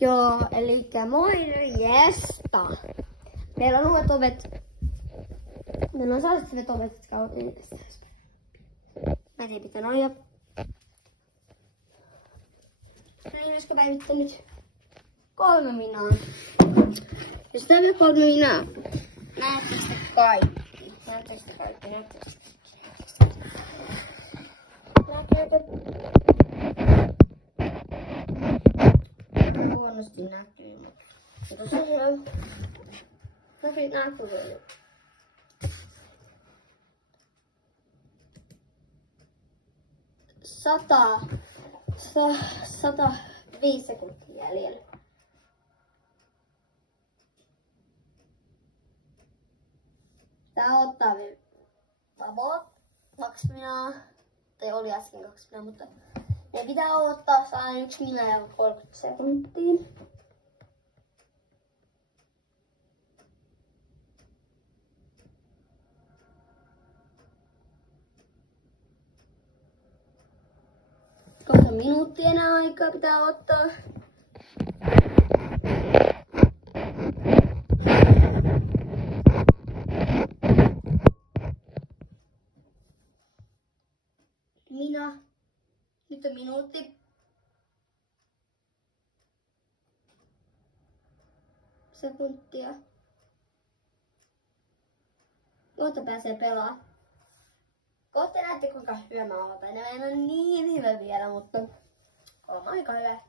Joo, eli morjesta. Meillä on uudet ovet. Meillä on sellaiset hyvät ovet, jotka on yhdessä. Mä tiedän, mitä on jo. Olisiko päivittänyt 3 minaa? Jos tämä 3 minaa. Näettekö te kaikki? Näettekö te kaikki? Näettekö? Huonosti näkyy, mutta se on näkyy. 105 sekuntia jäljellä. Tää ottaa about 2 minaa. Tai oli äsken 2 minaa, mutta ne pitää odottaa saa 1 minä ja 30 sekuntia. Kohta minuutti enää aikaa pitää ottaa. Nyt on minuutti. Sekuntia. Kohta pääsee pelaamaan. Kohta näette kuinka hyvä mä oon. Ne ei ole niin hyvä vielä, mutta on aika hyvä.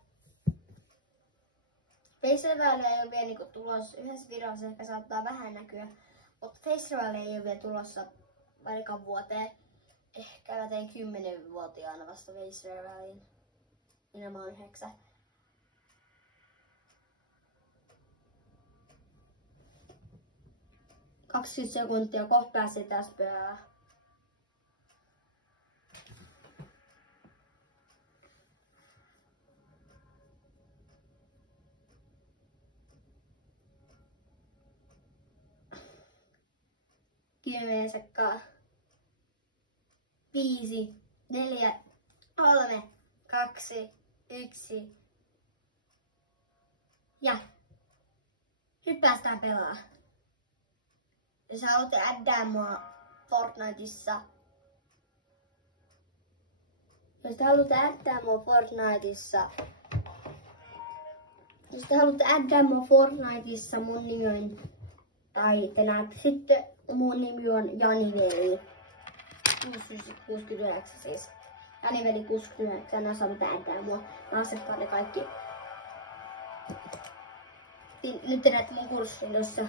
Face-reveal ei ole vielä niinku tulossa. Yhdessä videossa ehkä saattaa vähän näkyä. Mutta face-reveal ei ole vielä tulossa ainakaan vuoteen. Ehkä mä tein 10-vuotiaana vasta face-revealin. Minä mä oon 9. – 20 sekuntia, kohta pääsee tässä pöydällä. Kymmenen sekkaa. 5, 4, 3, 2, 1. Ja nyt päästään pelaamaan. Jos haluatte addaa mua Fortniteissa. Jos te haluatte addaa mua Fortniteissa, mun nimi on, tai te näette sitten, mun nimi on Janiveli. 69 siis. Janiveli 69, nää saatte addaa mua. Mä asettaan ne kaikki. Nyt te näette mun kurssin tossa.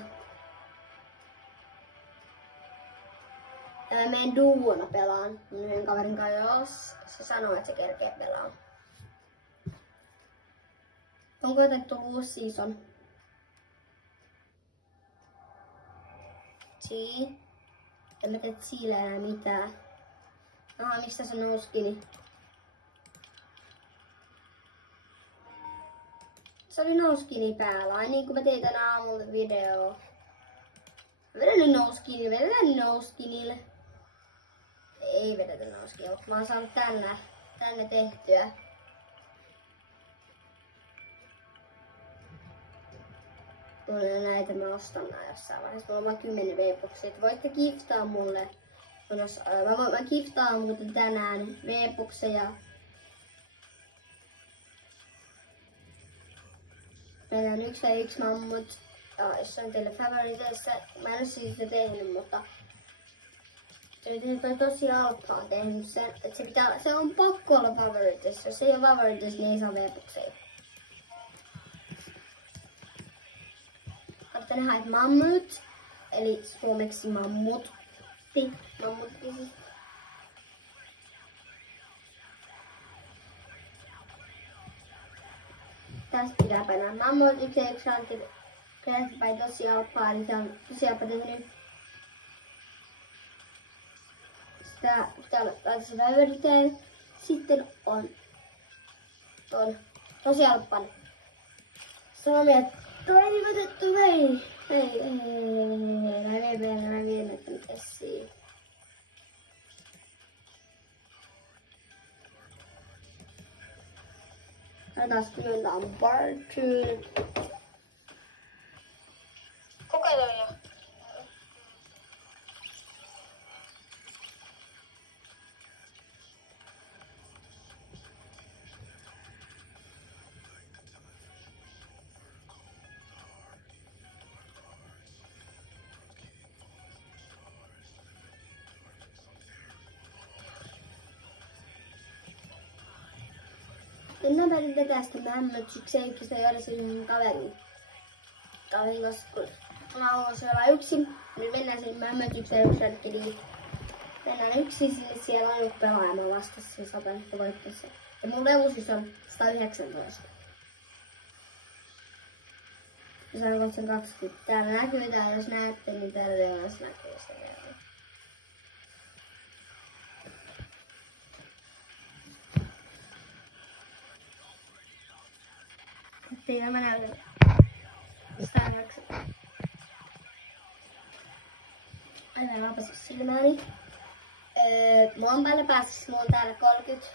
Mä menen duona pelaan mun yhden kaverin kanssa, jos se sanoo, että se kerkee pelaa. Onko otettu uusi season? En mä tee siillä enää mitään. Aha, missä se nouskini? Se oli nouskini päällä, ai niin kuin mä tein tänä aamulla video. Vedetään nouskinille. Ei vedetä nouskinille, mutta mä oon saanut tänne tehtyä. Näitä mä ostan jossain vaiheessa. Mulla on vaan 10 V-boksia. Voitte giftaa mulle. Mä giftaan muuten tänään V-bokseja. Meillä on 1 ja 1 mammut. Jos on teille favoriteissa. Mä en oo siitä tehnyt, mutta se tosi alpaan tehnyt sen, että se on pakko olla favoriteissa. Jos ei ole favoriteissa, niin ei saa V-bokseja. Haluatte nähdä, että mammut, eli suomeksi mammutti siis. Tästä pitää painaa mammut, 1 ja 1 antti keräsipäin tosi alpaa, eli se on tosi alpaa tehnyt. Sitä pitää laittaa se favoriteen. Sitten on tosi alppan. Sanomia toivotettu vei. Mä vien, että mitäs siinä. Laitaas työntää Bartun. Kokeile jo. Mennäänpä nyt vetää sitä mämmötykseen, kun sitä jäädä sen kaverin kanssa, kun mä oon siellä yksin. Nyt mennään sen mämmötykseen yksi hetki, niin mennään yksin sinne, siellä on joku pelaajaman vastassa, se saa ehkä voittaa se. Ja mun levusys on 119. Ja se on kohta 20. Täällä näkyy täällä, jos näette, niin täällä vielä näkyy se vielä. Siinä mä näytän. 109. Aina raapasin silmääni. Mulla on päällä päässä, mulla on täällä 30.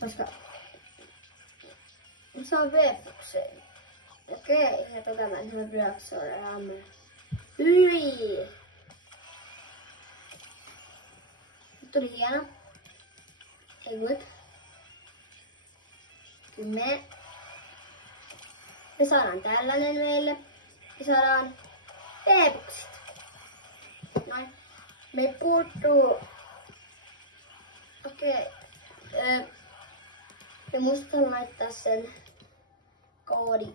Koska se on V-pukseen. Okei, ja tota mä en saa reaksoida. Hyi! Nyt tuli hieno. Hey good. 10. Me saadaan tällainen meille. Me saadaan V-puksit. Noin. Me puuttuu. Okei. Me muistan laittaa sen koodi.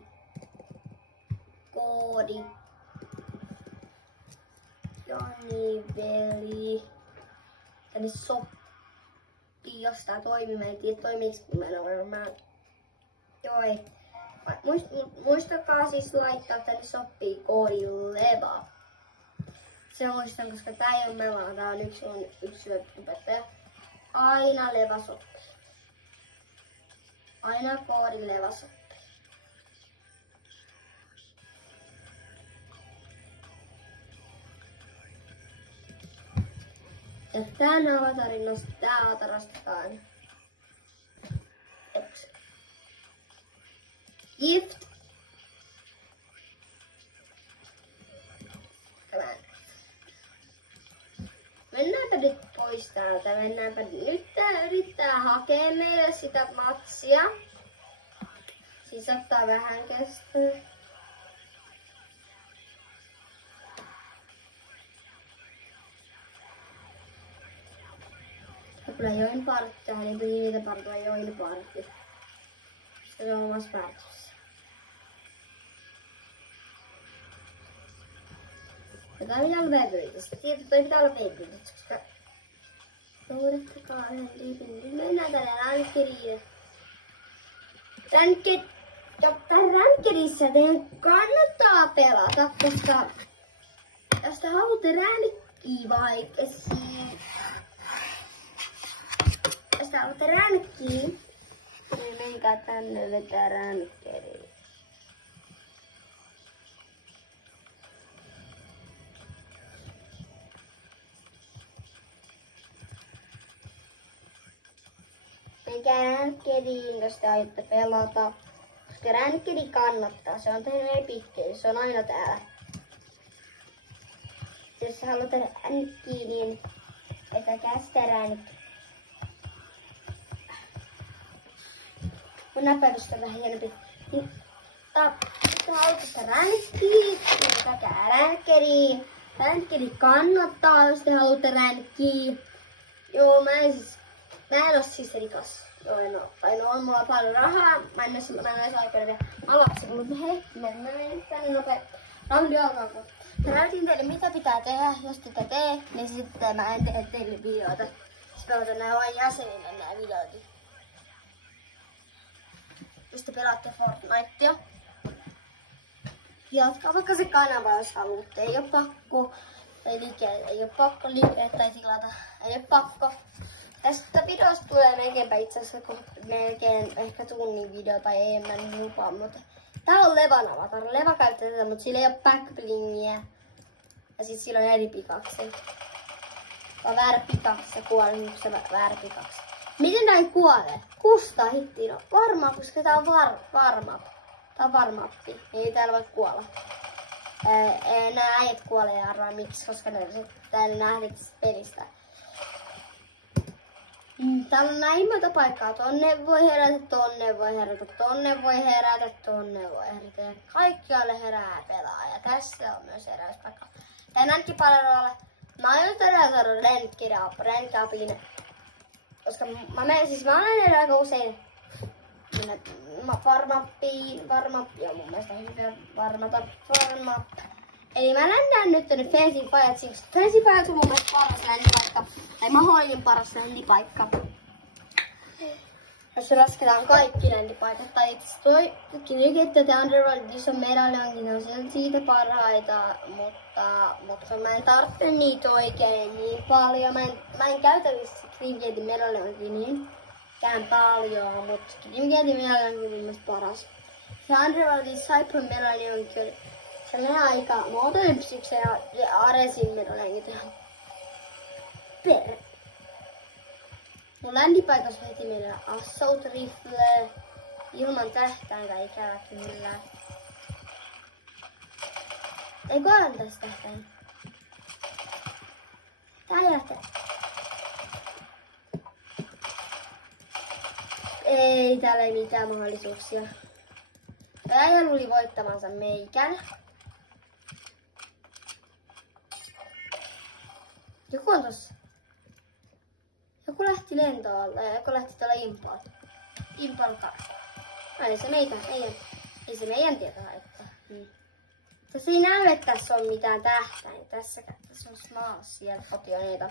Joni veli. Tänne sopii, jos tää toimii. Mä en tiedä toimiiks mä joo ei. Muistakaa siis laittaa tänne sopii koodi LEVA. Se muistan, koska tää ei oo melaa. Tää on yksi opettaja. Aina LEVA sopii. Aina koodi LEVA sopii. Ja tän avatarin tää avatar ostetaan. Gift. Mennäänpä nyt pois täältä. Mennäänpä nyt yrittää hakea meille sitä matsia. Siis ottaa vähän kestoa. Kyllä join parttia, niin piti niitä partua join partti. Se on omassa partissa. Ja tää pitää olla babyliitistä. Tietysti toi pitää olla babyliitistä, koska noudattakaa yhden tyypin. Mennään tänne rankkeriin. Rankkerissä teidän kannattaa pelata, koska jos te haluatte ränkkiä vaikka jos te haluatte ränkkiä, niin menkää tänne vetää ränkkeriin. Menkää ränkkeriin, jos te aiotte pelata. Koska ränkkeri kannattaa, se on teidän epikkeys, se on aina täällä. Jos haluat ränkkiä, niin vetäkää sitä ränkkiä. Mun näppäilystä on vähän hienompi. Jos haluat sitä ränkkiä, niin vetäkää ränkkeriä. Ränkkeri kannattaa, jos te haluatte ränkkiä. Joo, mä en oo siis rikas. Joo, en oo. Tai no on mulla paljon rahaa. Mä en ois oikein vielä lapsi, mutta hei, mennään tänne nopea. Raundi alkaa, kun mä näytin teille mitä pitää tehdä. Jos te tee, niin sitten mä en tee teille videoita. Siis pelotan nää vain jäsenille nää videot. Jos te pelaatte Fortnitea. Jatkaa vaikka se kanava, jos haluatte. Ei oo pakko. Ei oo pakko liikeä tai tilata. Ei oo pakko. Tästä videosta tulee melkeinpä itse asiassa melkein ehkä tunnin video tai ei, mä en lupaa, mutta tää on Levan avatar. Leva käyttää tätä, mutta sillä ei oo backblingiä. Ja sit sillä on eri pikakset. Vaan väärä pikakset, se kuoli, se väärä pikakset. Miten tää ei kuole? Kusta hittiin. No, varmaan, koska tää on varma. Tää on varmappi. Ei täällä voi kuolla. Nää äijät kuolee arvaa miksi, koska ne täällä nähdät pelistä. Täällä on näin monta paikkaa. Tonne voi herätä, tonne voi herätä, tonne voi herätä, tonne voi herätä. Kaikkialle herää pelaaja. Tässä on myös heräyspaikka. Ja nänkipalvelulle mä aion todella renkkapin. Koska mä olen aika usein varmappi on mun mielestä hyvä varmata. Eli mä ländään nyt tänne Fancy Firetsiin. Fancy Firetsiin on mun mielestä paras ländipaikka. Tai mahdollinen paras ländipaikka. Jos lasketaan kaikki ländipaikat. Tai itse toi Cricket ja Underworld on Medallionkin on siitä parhaita. Mutta mä en tarvitse niitä oikein niin paljon. Mä en käytä Cricketin Medallionkin niinkään paljon. Mutta Cricketin Medallion on mun mielestä paras. Ja Underworldin Cypher Medallion on kyllä sellainen aika muotoilpsyksen ja Aresin Medallionkin ihan perä. Mun ländipaikassa heti meillä Assault Rifle. Ilman tähtäintä ikävä kyllä. Eikö aina tässä tähtäin? Tää jähtää. Ei, täällä ei mitään mahdollisuuksia. Äijä luuli voittamansa meikän. Joku on tossa. Joku lähti lentoalle ja joku lähti tuolla Impaan kanssa. Ei se meidän tieto haittaa. Tässä ei näy, että tässä on mitään tähtäin. Tässä on small siellä potioneita.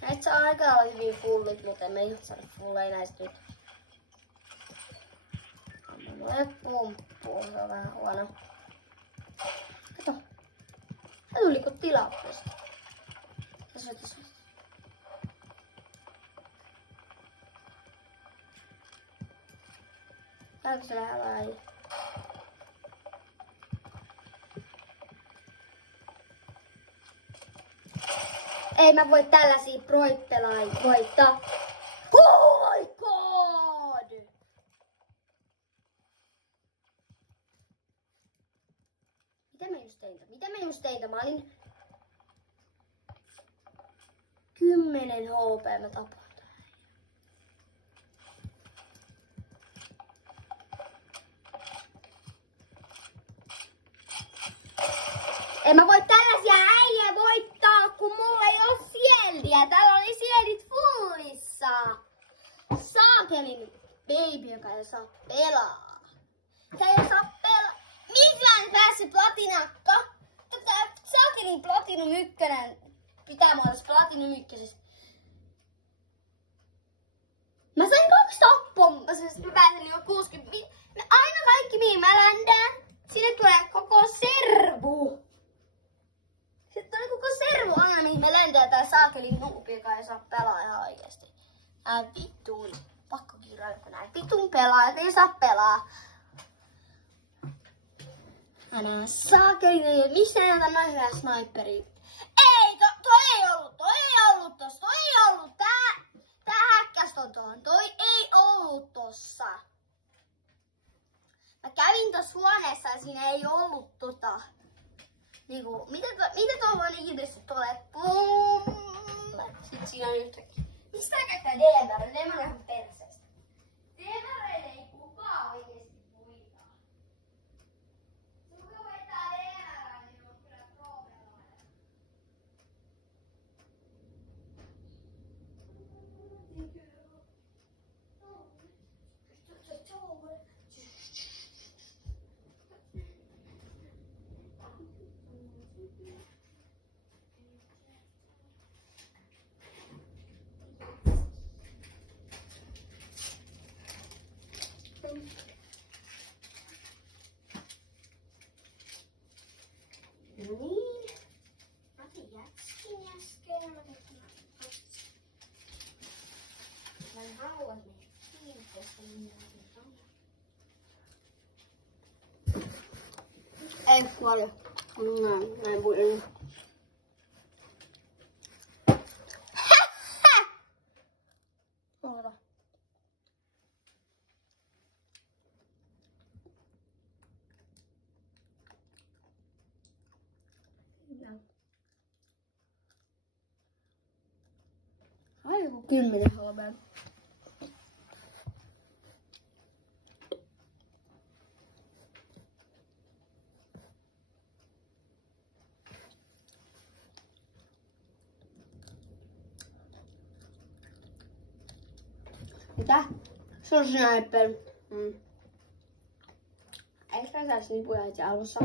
Näitä saa aika lailla hyvin fullit, mutta emme ihan saada fulleja näistä nyt. Mulle pumppuu, se on vähän huono. Kato. Se tuli kun tilauksesta. Tässä on. Käykö se lähellä vai? Ei mä voi tällaisia proippelaita voittaa. Oh my god! Mitä mä just tein? Mä olin 10 HP mä tapoin. En mä voi tällaisia äijä voittaa, kun mulla ei oo sieldiä. Täällä oli siedit fullissa. Saakelin baby, joka ei saa pelaa. Sä ei saa pelaa. Millään päässyt platinakka? Saakelin Platinum 1 pitää muodossa Platinum 1. Mä sain 2 tappoa, mä pääsin jo 60. Aina kaikki mihin mä ländään. Sinne tulee koko servu. Sitten tulee koko servu aina mihin me lentää tää saakelin nuupi, joka ei saa pelaa ihan oikeesti. Vittuun. Pakko kirjoilla, kun näin vitun pelaajat ei saa pelaa. Nää saakelin, mistä näitä noin hyvää sniperiä? Ei, toi ei ollut tossa. Tää häkkäs tuon. Toi ei ollut tossa. Mä kävin tossa huoneessa ja siinä ei ollut niinku, mitä tuollainen ikinä sitten tulee? Pum! Sit siinä on yhtäkkiä. Mistä tää käyttää DMR? DMR on ihan perseestä. DMR ei kukaan oikeesti muita. Se kun vetää DMR, niin on kyllä pro-pelaaja. No niin. Mä otin jätskin äsken. Mä en halua niitä kiinteistä ei kuole. Näin puhuin. Ota. Ai joku 10 HB. Mitä? Sun sniper. Eikö mä saisi nipuja heti alussa?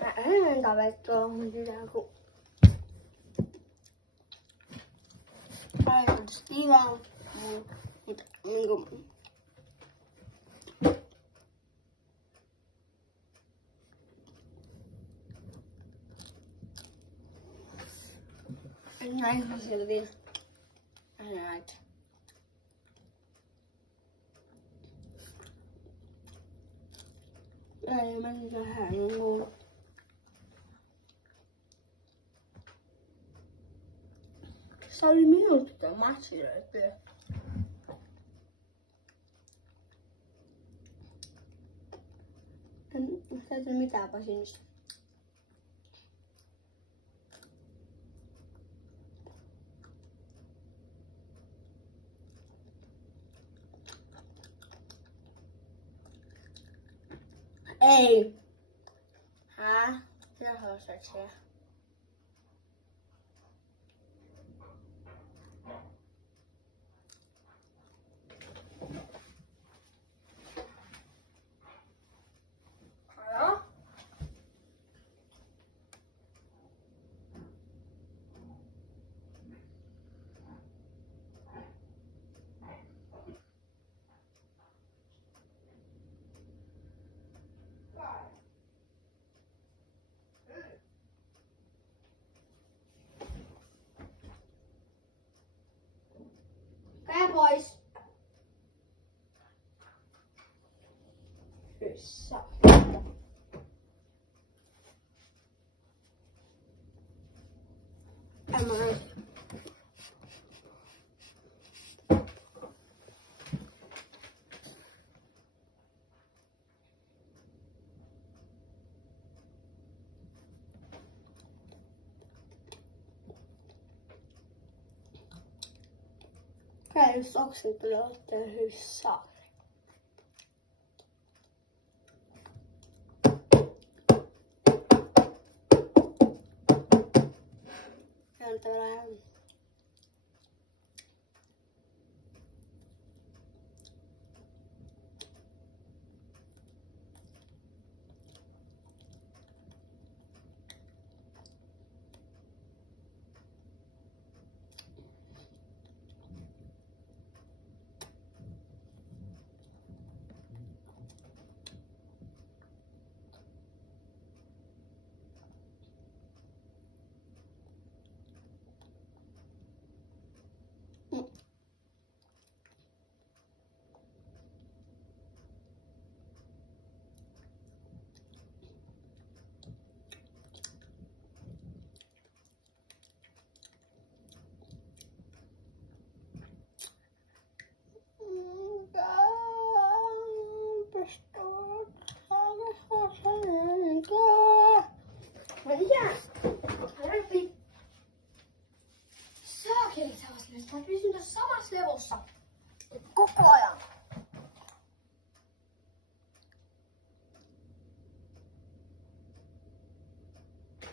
Mä en tavettua mitään kun... Aika kiva. Mutta niinku... Näin silti. Näitä. Ei meni tähän jonkun. Se oli minuutti tuo matsi löytyy. En täytyy mitään pasinista. Ei. Hää? Mitä haluaisit etsiä? Joo. Käy pois. Hyssä. Käy sokset ottaa hyssä. Mä pysyn tässä samassa levossa koko ajan.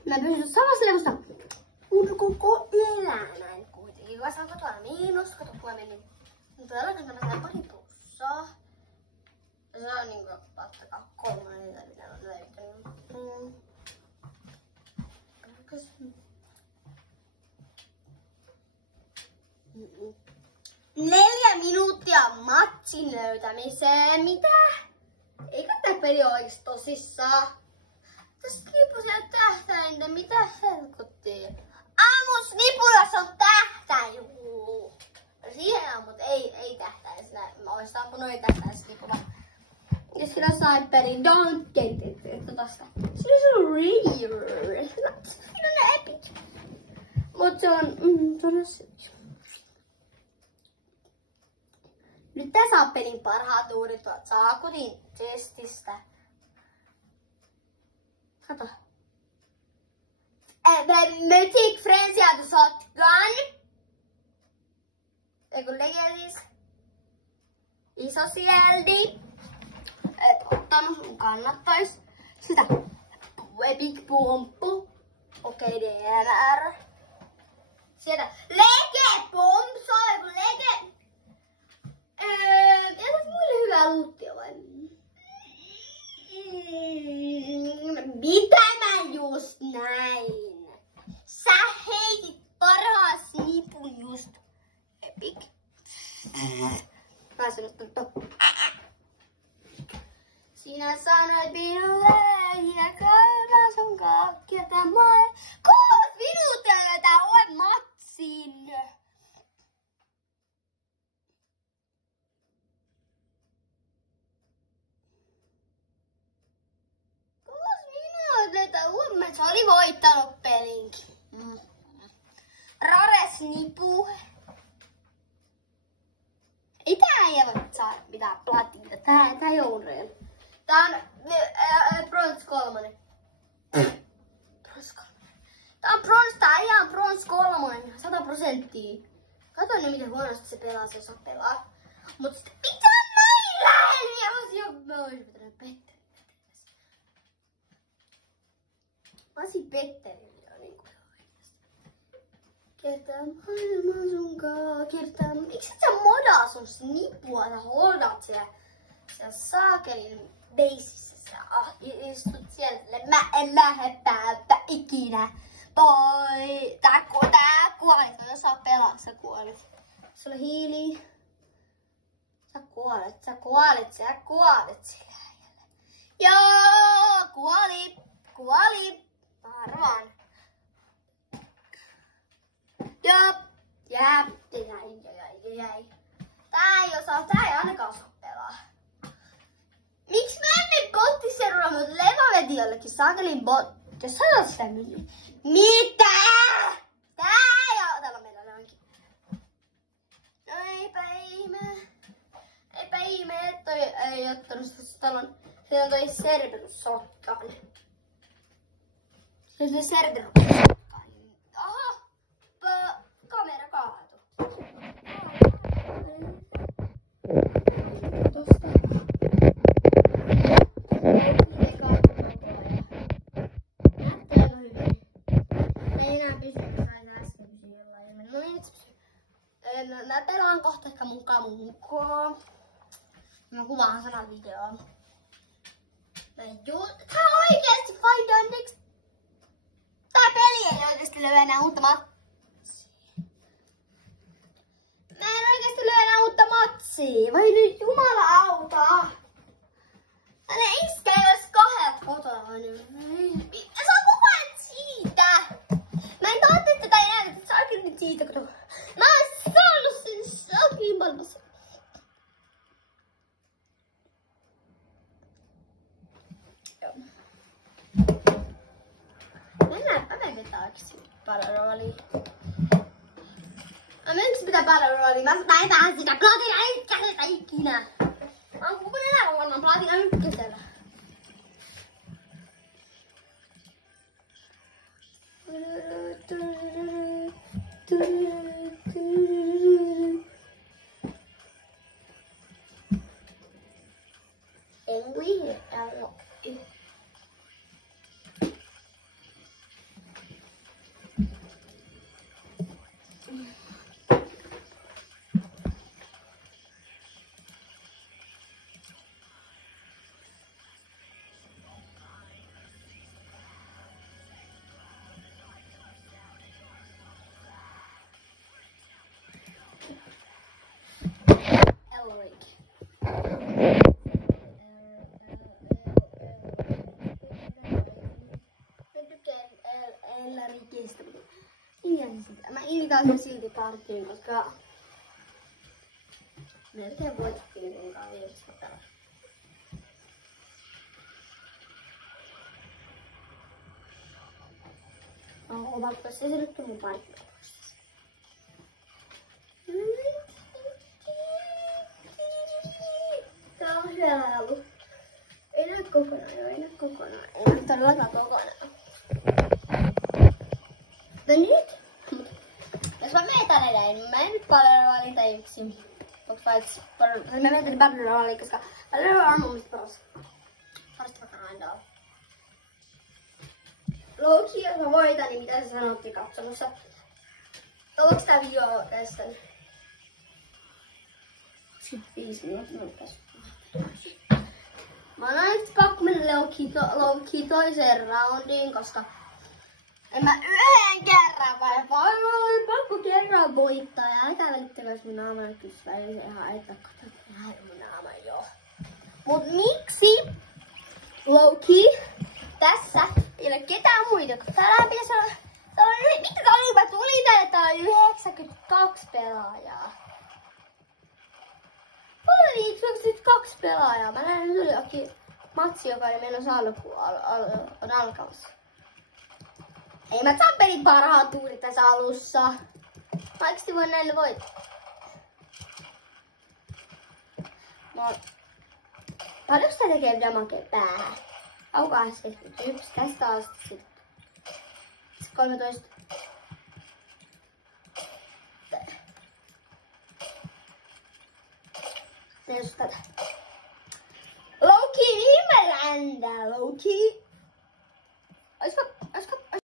Mä pysyn samassa levossa koko elämän kuitenkin. Kun saan kotona miinus, kato kun mä menin. Mutta tällä mä saan pari plussaa. Ja se on niinku, ottakaa 3 niitä, mitä on löytänyt. 4 minuuttia matsin löytämiseen. Mitä? Eikö tää peli ole oikeesti tosissaan? Tässä nipussa on tähtäintä. Mitä helkuttia? Aamus nipulassa on tähtäin. Siihen on, mutta ei tähtäin. Mä ois ampunut ei tähtäin nipulla. Ja sillä sniperi. Don't get it. Tosta. Sillä on rare. Sillä on epic. Mut se on todella. Nyt tää saa pelin parhaat uudet saakutin testistä. Kato. Mythic Frenzy ja Shotgun. Eiku Legendis. Iso sieldi. Et ottanut, sun kannattais. Sitä. Epic Pomppu. Okei, DNR. Sieltä. Lege Pompso. Eiku Lege. Entäs muille hyvää luuttia vai? Mitä mä just näin? Sä heitit parhaan snipun just. Epic. Mä sanoin, että sinä sanoit minulle, ja käydään sun kaikkea maailmaa. 6 minuuttia tää on matsin. Se oli voittanut pelinkin. Rares nipu. Ei tää ei voi saada mitään platinaa. Tää ei ole unreal. Tää on bronze 3. Tää on bronze, tää ei ole bronze 3. 100%. Kato nyt miten huonosti se pelaa, se osaa pelaa. Mut sitten pitää näin lähellä. Mä oisin pitänyt Petteri. Mä olisin Petterillä jo niinku oikeesti. Kiertää maailman sunkaan, kiertää. Miksi et sä modaa sun snipua? Sä holdat siellä saakelin beisissä. Sä istut siellä. Mä en lähde täältä ikinä. Toi. Tää kuolit. Mä en osaa pelaa. Sä kuolit. Sulla hiili. Sä kuolit sillä äijällä. Joo, kuoli. Arvaan. Jop. Jäi. Tää ei ainakaan osaa pelaa. Miksi mä en mene kottiserulla, mutta Leva veti jollekin saakelin bot. Jos sanoo sitä minne. Mitä? Tää ei oo. Täällä on meillä näinkin. No eipä ihme, että toi ei ottanut talon. Se on toi Cerberus Shotgun. Se on se Cerberus Shotgun. Aha! Kamera kaatu. Tosta. Näyttääkö hyvin? Ei enää pysy, aina äsken pysyi jollain. No niin, nyt pysyy. Mä pelaan kohta ehkä mun kamunkoa. Mä kuvaan sanan videoon. Tää oikeesti Find Out Next. Tää peli ei oikeesti löydä enää uutta matsia. Mä en oikeesti löydä enää uutta matsia. Vai nyt jumala auta. Mä ne iskee jos 2 kotona. Se on koko ajan siitä. Mä en toivottavasti tätä enää. Se onkin nyt siitä kotona. Mä oon saanut sen sakin maailmassa. Mennään oikeesti Battle-Royaliin. Miksi pitää Battle-Royaliin? Mä näin tähän sitä platina ykköseltä ikinä. Mä oon koko elämän varmaan platina ykkösellä. Angry Arrow. Elric. Elricistä. Mä invitoin silti partiin, koska melkein voitettiin kun kaljasta täällä. Ovatko se nyt mun paikka? Tää on hyvä ollut. Ei näy kokonaan, ei näy todellakaan kokonaan. nyt paljon valita yksi. Onks vaikka mä mietin Battle Royale, koska Battle Royale on mun mielestä paras. Parasta vaikka aina. Loki, jos mä voitan, niin mitä sä sanottiin katsomussa? Onks tää video kestänyt? 25 minuuttia. Mä annan nyt pakko mennä Loki toiseen roundiin, koska en mä yhden kerran vai pakko kerran voittaa. Ja älkää välittäkö, jos mun naama näkyis välillä ihan että katot mun naama joo. Mut miksi Loki tässä ei ole ketään muita, kun täällä pitäisi olla... Mitä tää oli, mä tulin tänne, täällä on 92 pelaajaa. Oli 92 pelaajaa. Mä näen nyt jokin matsi, joka ei menossa on alkamassa. Ei mä saa pelin parhaat tuurit tässä alussa. Mä oikeesti voin näille voittaa. Paljon sitä tekee damakea päähän? Aukaa 71, tästä asti sit 13. Loki, mihin mä ländään, Loki?